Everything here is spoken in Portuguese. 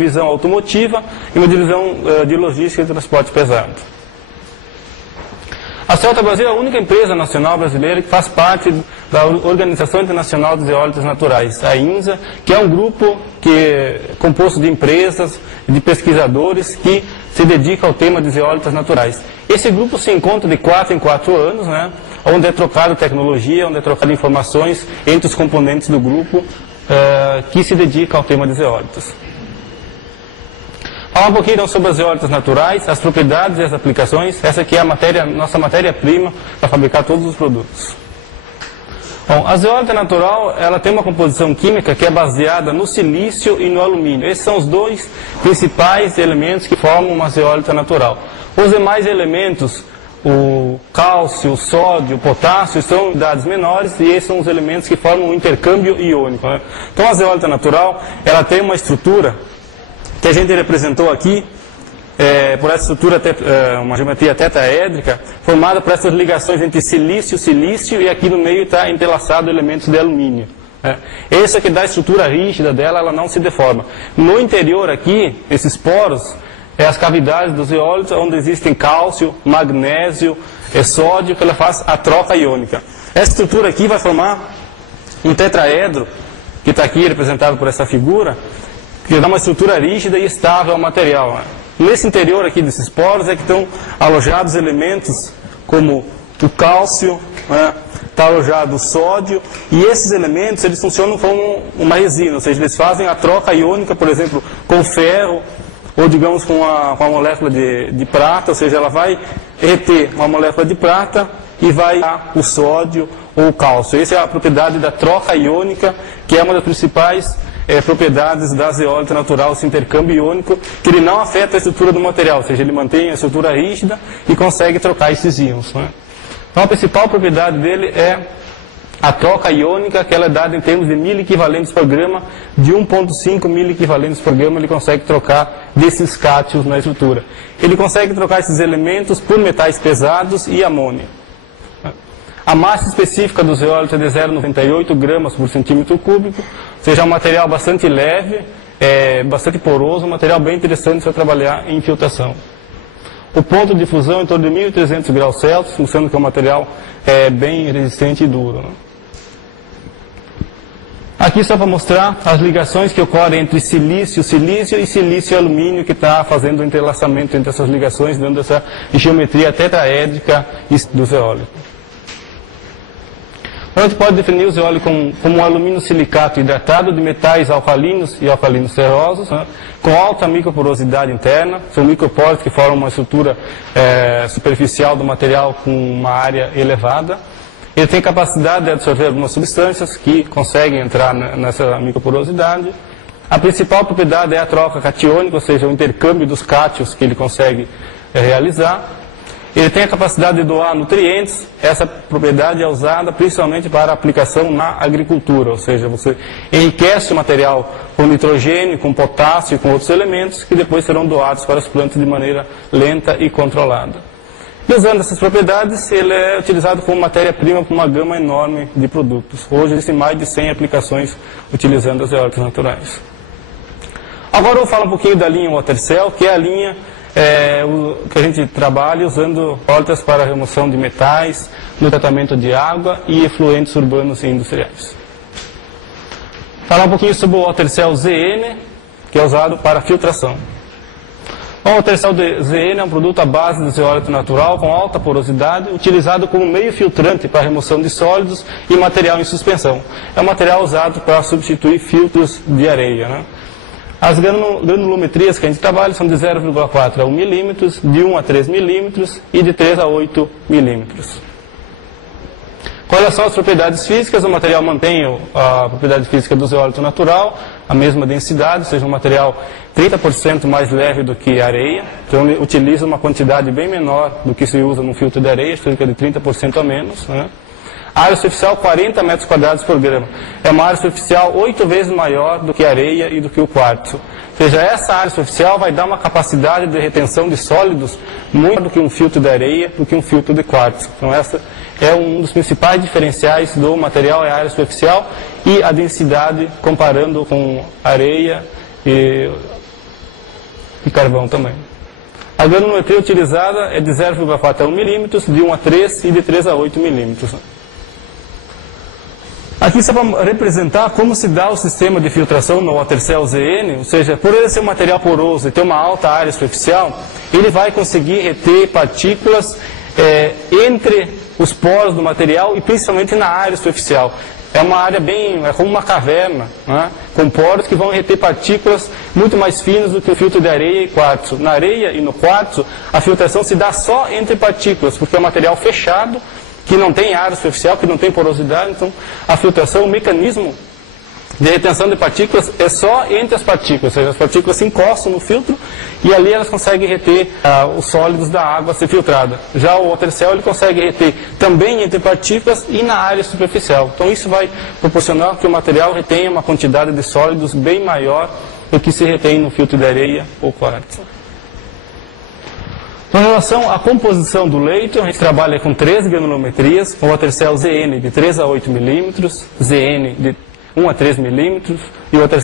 divisão automotiva e uma divisão de logística e transporte pesado. A Celta Brasil é a única empresa nacional brasileira que faz parte da Organização Internacional dos Eólitos Naturais, a INSA, que é um grupo composto de empresas, de pesquisadores que se dedica ao tema dos eólitos naturais. Esse grupo se encontra de 4 em 4 anos, né, onde é trocada tecnologia, onde é trocada informações entre os componentes do grupo que se dedica ao tema dos eólitos. Falar um pouquinho então sobre as eólitas naturais, as propriedades e as aplicações. Essa aqui é a nossa matéria-prima para fabricar todos os produtos. Bom, a zeólita natural, ela tem uma composição química que é baseada no silício e no alumínio. Esses são os dois principais elementos que formam uma zeólita natural. Os demais elementos, o cálcio, o sódio, o potássio, são unidades menores e esses são os elementos que formam um intercâmbio iônico, né? Então a zeólita natural, ela tem uma estrutura que a gente representou aqui, por essa estrutura, uma geometria tetraédrica, formada por essas ligações entre silício, e aqui no meio está entrelaçado elementos de alumínio. Esse aqui dá a estrutura rígida dela, ela não se deforma. No interior aqui, esses poros, as cavidades dos eólitos, onde existem cálcio, magnésio, sódio, que ela faz a troca iônica. Essa estrutura aqui vai formar um tetraedro, que está aqui representado por essa figura, que dá uma estrutura rígida e estável ao material. Nesse interior aqui desses poros é que estão alojados elementos como o cálcio, está alojado o sódio, e esses elementos eles funcionam como uma resina, ou seja, eles fazem a troca iônica, por exemplo, com ferro, ou digamos com a molécula de prata, ou seja, ela vai reter uma molécula de prata e vai dar o sódio ou o cálcio. Essa é a propriedade da troca iônica, que é uma das principais propriedades da zeólita natural, esse intercâmbio iônico, que ele não afeta a estrutura do material, ou seja, ele mantém a estrutura rígida e consegue trocar esses íons. Então a principal propriedade dele é a troca iônica, que ela é dada em termos de 1000 equivalentes por grama, de 1,5 mil equivalentes por grama ele consegue trocar desses cátions na estrutura. Ele consegue trocar esses elementos por metais pesados e amônio. A massa específica do zeólito é de 0,98 gramas por centímetro cúbico, ou seja, é um material bastante leve, bastante poroso, um material bem interessante para trabalhar em infiltração. O ponto de fusão é em torno de 1.300 graus Celsius, mostrando que é um material bem resistente e duro. Aqui só para mostrar as ligações que ocorrem entre silício e silício-alumínio, que está fazendo o entrelaçamento entre essas ligações, dando essa geometria tetraédrica do zeólito. A gente pode definir o zeólito como um alumínio silicato hidratado de metais alcalinos e alcalinos ferrosos, com alta microporosidade interna, são microporos que formam uma estrutura superficial do material com uma área elevada. Ele tem capacidade de absorver algumas substâncias que conseguem entrar nessa microporosidade. A principal propriedade é a troca catiônica, ou seja, o intercâmbio dos cátions que ele consegue realizar. Ele tem a capacidade de doar nutrientes. Essa propriedade é usada principalmente para aplicação na agricultura, ou seja, você enriquece o material com nitrogênio, com potássio e com outros elementos que depois serão doados para as plantas de maneira lenta e controlada. E usando essas propriedades, ele é utilizado como matéria-prima para uma gama enorme de produtos. Hoje existem mais de 100 aplicações utilizando as eólitas naturais. Agora eu vou falar um pouquinho da linha Watercell, que é a linha que a gente trabalha usando eólitas para a remoção de metais, no tratamento de água e efluentes urbanos e industriais. Falar um pouquinho sobre o Watercell ZN, que é usado para filtração. O Watercell ZN é um produto à base de zeólito natural com alta porosidade, utilizado como meio filtrante para a remoção de sólidos e material em suspensão. É um material usado para substituir filtros de areia, As granulometrias que a gente trabalha são de 0,4 a 1 milímetros, de 1 a 3 milímetros e de 3 a 8 milímetros. Quais são as propriedades físicas? O material mantém a propriedade física do zeólito natural, a mesma densidade, ou seja, um material 30% mais leve do que a areia. Então ele utiliza uma quantidade bem menor do que se usa num filtro de areia, cerca de 30% a menos. A área superficial 40 metros quadrados por grama. É uma área superficial 8 vezes maior do que a areia e do que o quartzo. Ou seja, essa área superficial vai dar uma capacidade de retenção de sólidos muito maior do que um filtro de areia, do que um filtro de quartzo. Então essa é um dos principais diferenciais do material, é a área superficial e a densidade comparando com areia e e carvão também. A granulometria utilizada é de 0,4 a 1 milímetros, de 1 a 3 e de 3 a 8 milímetros. Aqui só para representar como se dá o sistema de filtração no Watercell ZN, ou seja, por ele ser um material poroso e ter uma alta área superficial, ele vai conseguir reter partículas entre os poros do material e principalmente na área superficial. É uma área é como uma caverna, né, com poros que vão reter partículas muito mais finas do que o filtro de areia e quartzo. Na areia e no quartzo, a filtração se dá só entre partículas, porque é um material fechado, que não tem área superficial, que não tem porosidade, então a filtração, o mecanismo de retenção de partículas é só entre as partículas, ou seja, as partículas se encostam no filtro e ali elas conseguem reter os sólidos da água a ser filtrada. Já o Watercell ele consegue reter também entre partículas e na área superficial. Então isso vai proporcionar que o material retenha uma quantidade de sólidos bem maior do que se retém no filtro de areia ou quartzo. Com relação à composição do leito, a gente trabalha com 3 granulometrias, o Watercell ZN de 3 a 8 milímetros, ZN de 1 a 3 milímetros e o Watercell